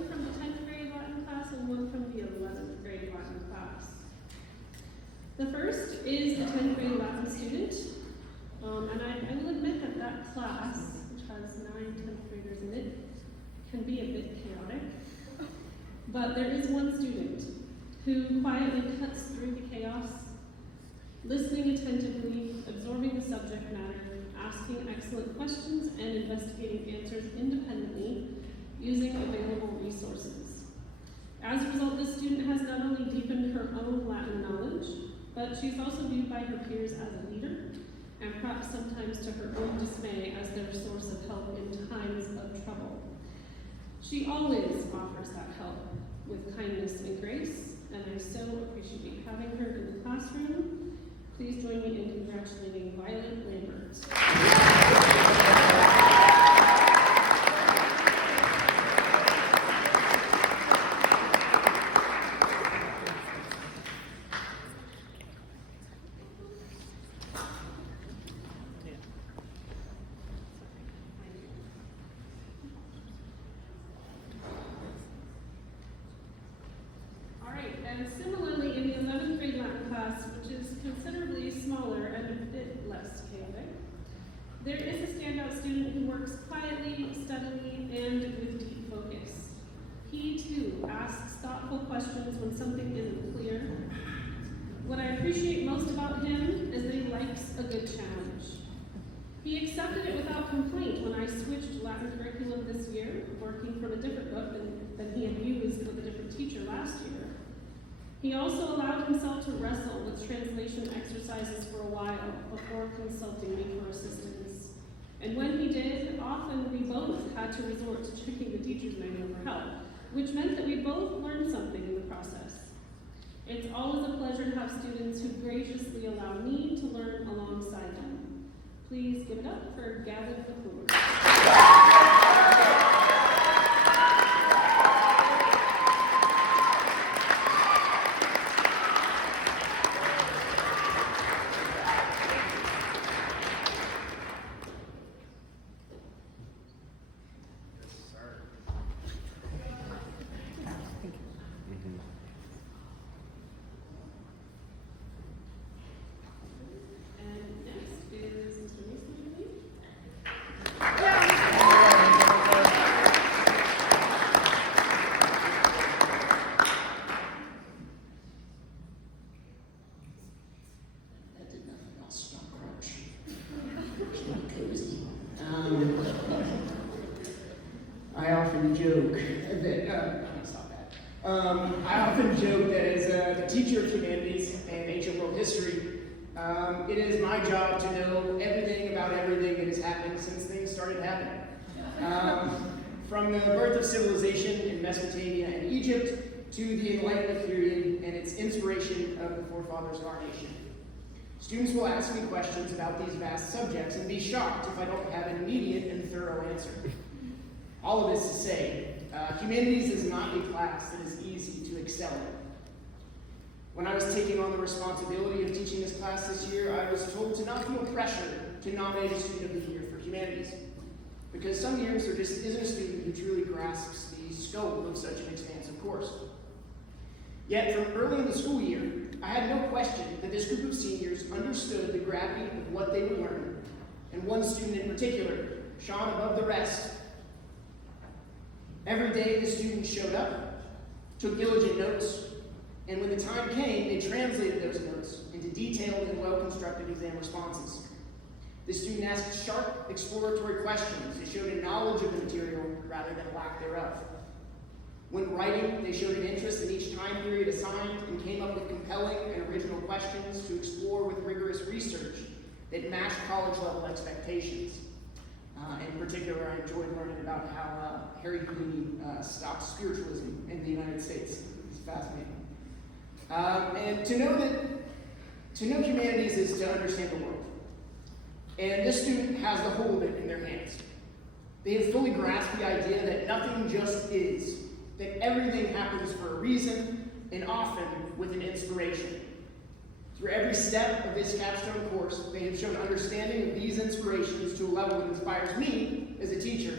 one from the 10th grade Latin class and one from the 11th grade Latin class. The first is the 10th grade Latin student, and I will admit that that class, which has 9 10th graders in it, can be a bit chaotic. But there is one student who quietly cuts through the chaos, listening attentively, absorbing the subject matter, asking excellent questions, and investigating answers independently using available resources. As a result, this student has not only deepened her own Latin knowledge, but she's also viewed by her peers as a leader, and perhaps sometimes to her own dismay as their source of help in times of trouble. She always offers that help with kindness and grace, and I so appreciate having her in the classroom. Please join me in congratulating Violet Lambert. And similarly, in the 11th grade Latin class, which is considerably smaller and a bit less chaotic, there is a standout student who works quietly, steadily, and with deep focus. He, too, asks thoughtful questions when something isn't clear. What I appreciate most about him is that he likes a good challenge. He accepted it without complaint when I switched Latin curriculum this year, working from a different book than he had used with a different teacher last year. He also allowed himself to wrestle with translation exercises for a while before consulting me for assistance. And when he did, often we both had to resort to checking the teacher's manual for help, which meant that we both learned something in the process. It's always a pleasure to have students who graciously allow me to learn alongside them. Please give it up for Gavin McClure. I often joke that as a teacher of humanities and ancient world history, it is my job to know everything about everything that has happened since things started happening. From the birth of civilization in Mesopotamia and Egypt to the Enlightenment period and its inspiration of the forefathers of our nation. Students will ask me questions about these vast subjects and be shocked if I don't have an immediate and thorough answer. All of this to say, humanities is not a class that is easy to excel in. When I was taking on the responsibility of teaching this class this year, I was told to not feel pressure to nominate a student of the year for humanities, because some years there just isn't a student who truly grasps the scope of such an expansive course. Yet from early in the school year, I had no question that this group of seniors understood the gravity of what they would learn, and one student in particular shone above the rest. Every day the students showed up, took diligent notes, and when the time came, they translated those notes into detailed and well-constructed exam responses. The student asked sharp, exploratory questions. They showed a knowledge of the material rather than a lack thereof. When writing, they showed an interest in each time period assigned and came up with compelling and original questions to explore with rigorous research that matched college-level expectations. In particular, I enjoyed learning about how Harry Houdini stopped spiritualism in the United States. It's fascinating. And to know humanities is to understand the world. And this student has the whole of it in their hands. They have fully grasped the idea that nothing just is, that everything happens for a reason, and often with an inspiration. Through every step of this capstone course, they have shown understanding of these inspirations to a level that inspires me as a teacher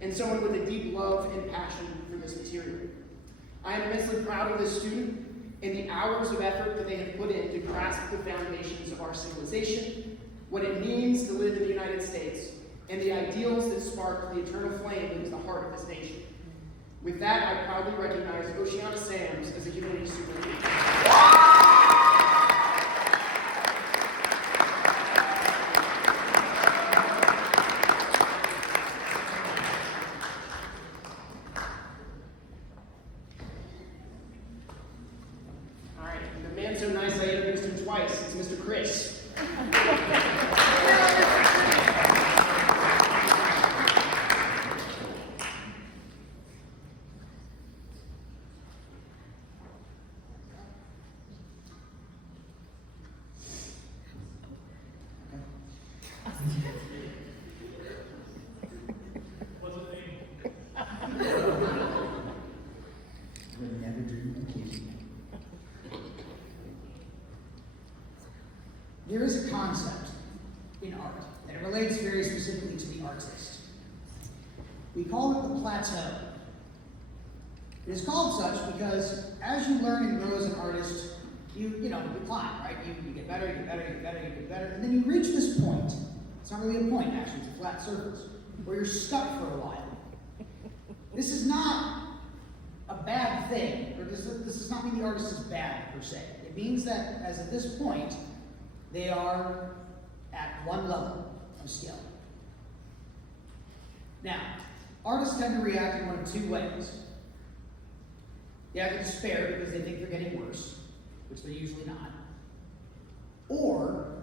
and someone with a deep love and passion for this this material. I am immensely proud of this student and the hours of effort that they have put in to grasp the foundations of our civilization, what it means to live in the United States, and the ideals that spark the eternal flame that is the heart of this nation. With that, I proudly recognize Oceana Sams as a humanities student. All right, the man so nice I introduced him twice. It's Mr. Chris. There is a concept in art, and it relates very specifically to the artist. We call it the plateau. It is called such because as you learn and grow as an artist, you climb, right? You get better, you get better, you get better, you get better, and then you reach this point. It's not really a point, actually, it's a flat surface, where you're stuck for a while. This is not a bad thing, or this does not mean the artist is bad, per se. It means that, as at this point, they are at one level of skill. Now, artists tend to react in one of two ways. They either despair because they think they're getting worse, which they're usually not, or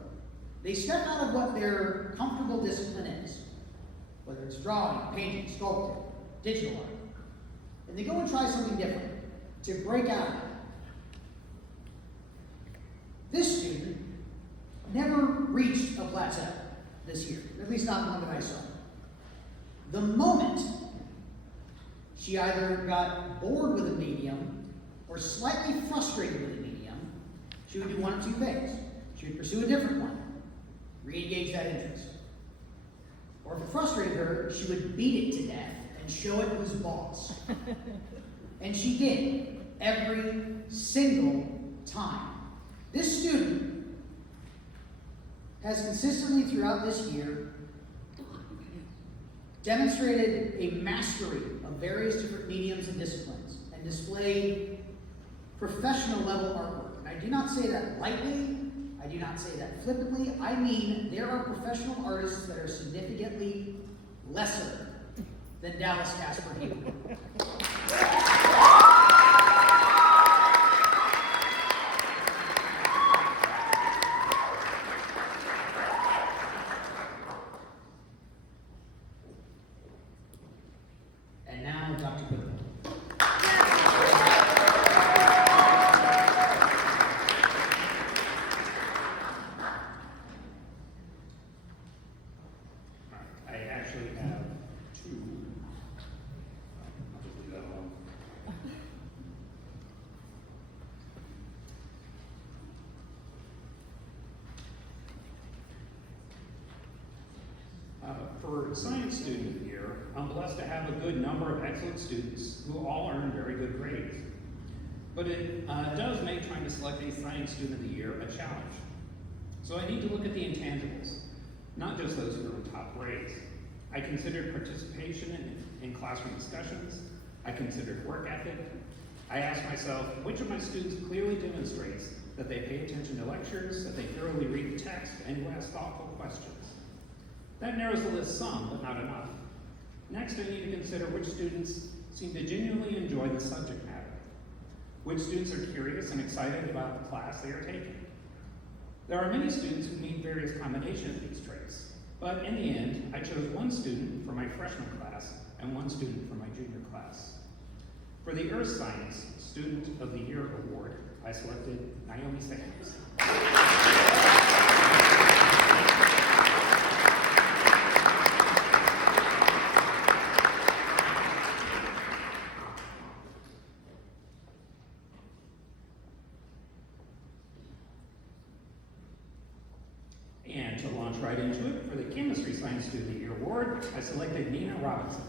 they step out of what their comfortable discipline is, whether it's drawing, painting, sculpting, digital art, and they go and try something different to break out of it. This student never reached a plateau this year, at least not one that I saw. The moment she either got bored with a medium or slightly frustrated with a medium, she would do one of two things. She would pursue a different one, re-engage that interest. Or if it frustrated her, she would beat it to death and show it who's boss. And she did, every single time. This student has consistently throughout this year demonstrated a mastery of various different mediums and disciplines and displayed professional level artwork. And I do not say that lightly, I do not say that flippantly. I mean, there are professional artists that are significantly lesser than Dallas Casper Hebert. And now, Dr. Bill. I actually have two. I'll just leave that alone. For science student year, I'm blessed to have a good number of excellent students who all earn very good grades. But it does make trying to select a science student of the year a challenge. So I need to look at the intangibles, not just those who earn top grades. I considered participation in classroom discussions. I considered work ethic. I asked myself, which of my students clearly demonstrates that they pay attention to lectures, that they thoroughly read the text, and who ask thoughtful questions? That narrows the list some, but not enough. Next, I need to consider which students seem to genuinely enjoy the subject matter. Which students are curious and excited about the class they are taking. There are many students who meet various combinations of these traits, but in the end, I chose one student for my freshman class and one student for my junior class. For the Earth Science Student of the Year Award, I selected Naomi Sams. And to launch right into it, for the Chemistry Science Student of the Year Award, I selected Nina Robinson.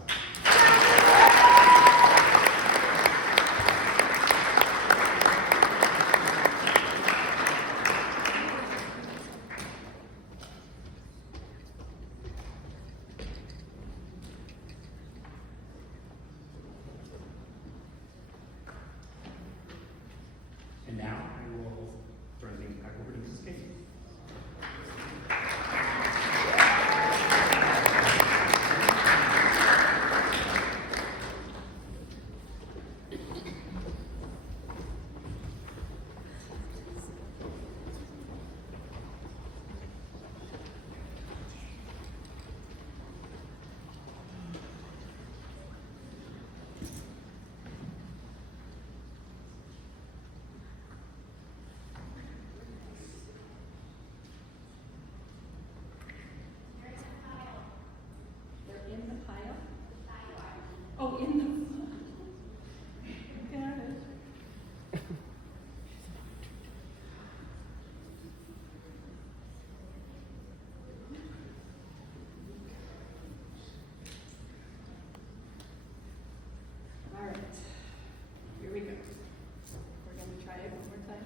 And now I will turn things back over to Mrs. Kate. They're in the pile? Oh, in the. Got it. All right, here we go. We're going to try it one more time,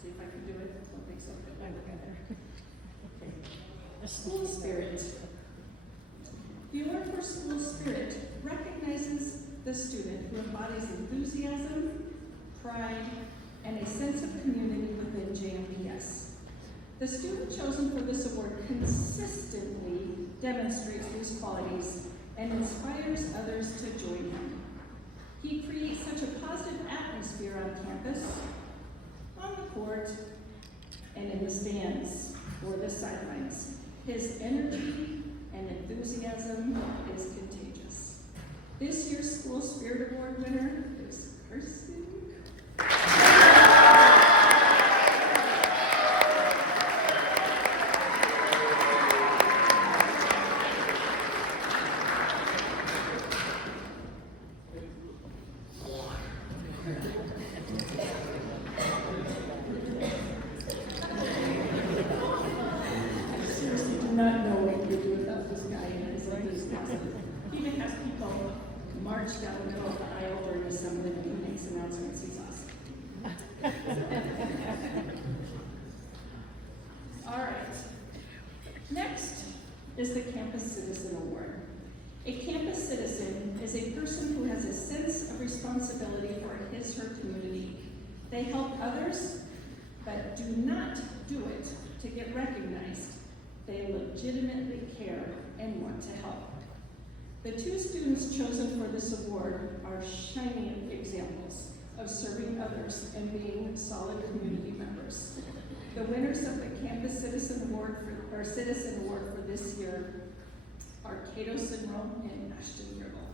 see if I can do it. Don't think so, but I look at it. Okay. School spirit. The Award for School Spirit recognizes the student who embodies enthusiasm, pride, and a sense of community within JMPS. The student chosen for this award consistently demonstrates these qualities and inspires others to join him. He creates such a positive atmosphere on campus, on the court, and in the stands or the sidelines. His energy and enthusiasm is contagious. This year's School Spirit Award winner is Kirsten. I seriously do not know what we do without this guy and his enthusiasm. He even has people march down the middle of the aisle during assembly when he makes announcements. He's awesome. All right. Next is the Campus Citizen Award. A campus citizen is a person who has a sense of responsibility for his/her community. They help others, but do not do it to get recognized. They legitimately care and want to help. The two students chosen for this award are shining examples of serving others and being solid community members. The winners of the Campus Citizen Award for this year are Cato Sinro and Ashton Gribble.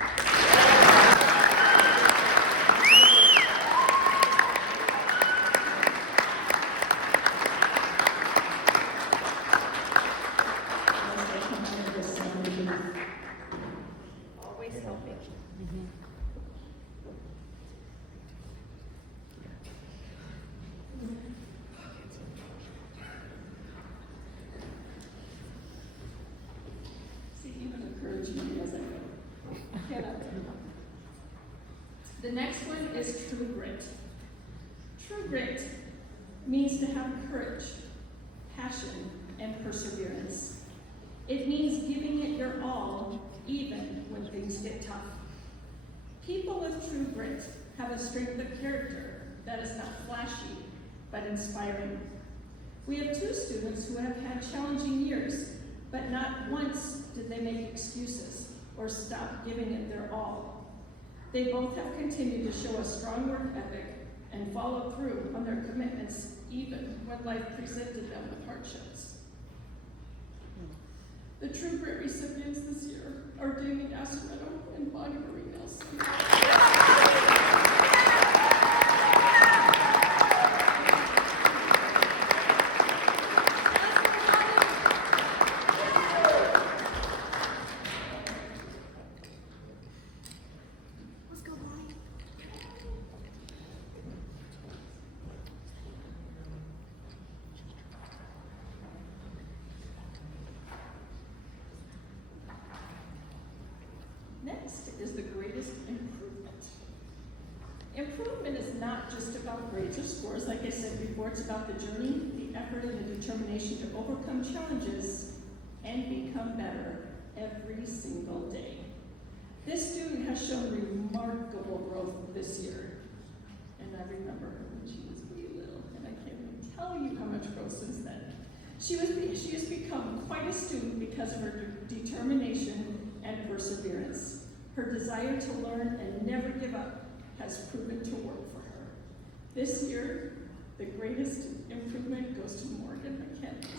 As they come out of this ceremony, always helping. See, even encourage me as I go. Get up. The next one is true grit. True grit means to have courage, passion, and perseverance. It means giving it your all, even when things get tough. People with true grit have a strength of character that is not flashy, but inspiring. We have two students who have had challenging years, but not once did they make excuses or stop giving it their all. They both have continued to show a strong work ethic and follow through on their commitments even when life presented them with hardships. The True Grit recipients this year are Damien Acevedo and Bonnie Marie Nelson. Next is the greatest improvement. Improvement is not just about grades or scores. Like I said before, it's about the journey, the effort, and the determination to overcome challenges and become better every single day. This student has shown remarkable growth this year. And I remember her when she was wee little. much growth since then. She has become quite a student because of her determination and perseverance. Her desire to learn and never give up has proven to work for her. This year, the greatest improvement goes to Morgan McKenzie.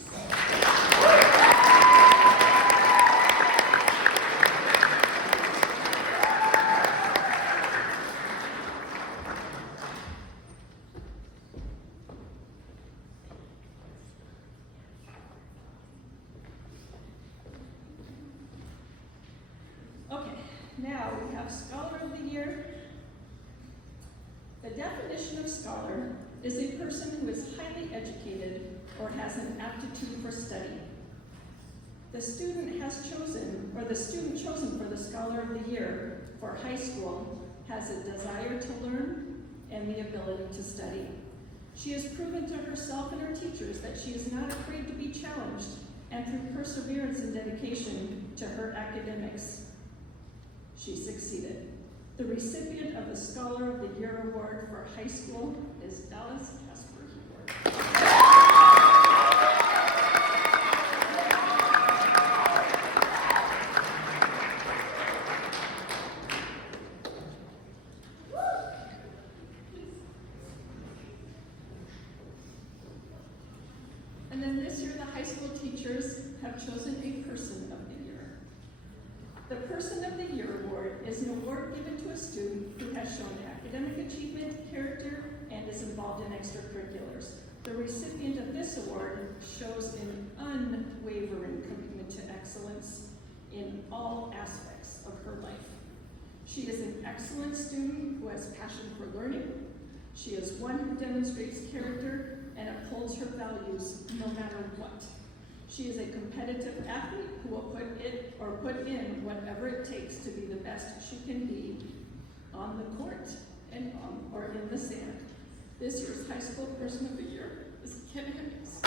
Okay, now we have Scholar of the Year. The definition of scholar is a person who is highly educated or has an aptitude for study. The student chosen for the Scholar of the Year for high school has a desire to learn and the ability to study. She has proven to herself and her teachers that she is not afraid to be challenged, and through perseverance and dedication to her academics, she succeeded. The recipient of the Scholar of the Year Award for high school is Dallas Casper Heward. And then this year, the high school teachers have chosen a Person of the Year. The Person of the Year Award is an award given to a student who has shown academic achievement, character, and is involved in extracurriculars. The recipient of this award shows an unwavering commitment to excellence in all aspects of her life. She is an excellent student who has passion for learning. She is one who demonstrates character and upholds her values no matter what. She is a competitive athlete who will put in whatever it takes to be the best she can be on the court and or in the sand. This year's High School Person of the Year is Ken Higgins.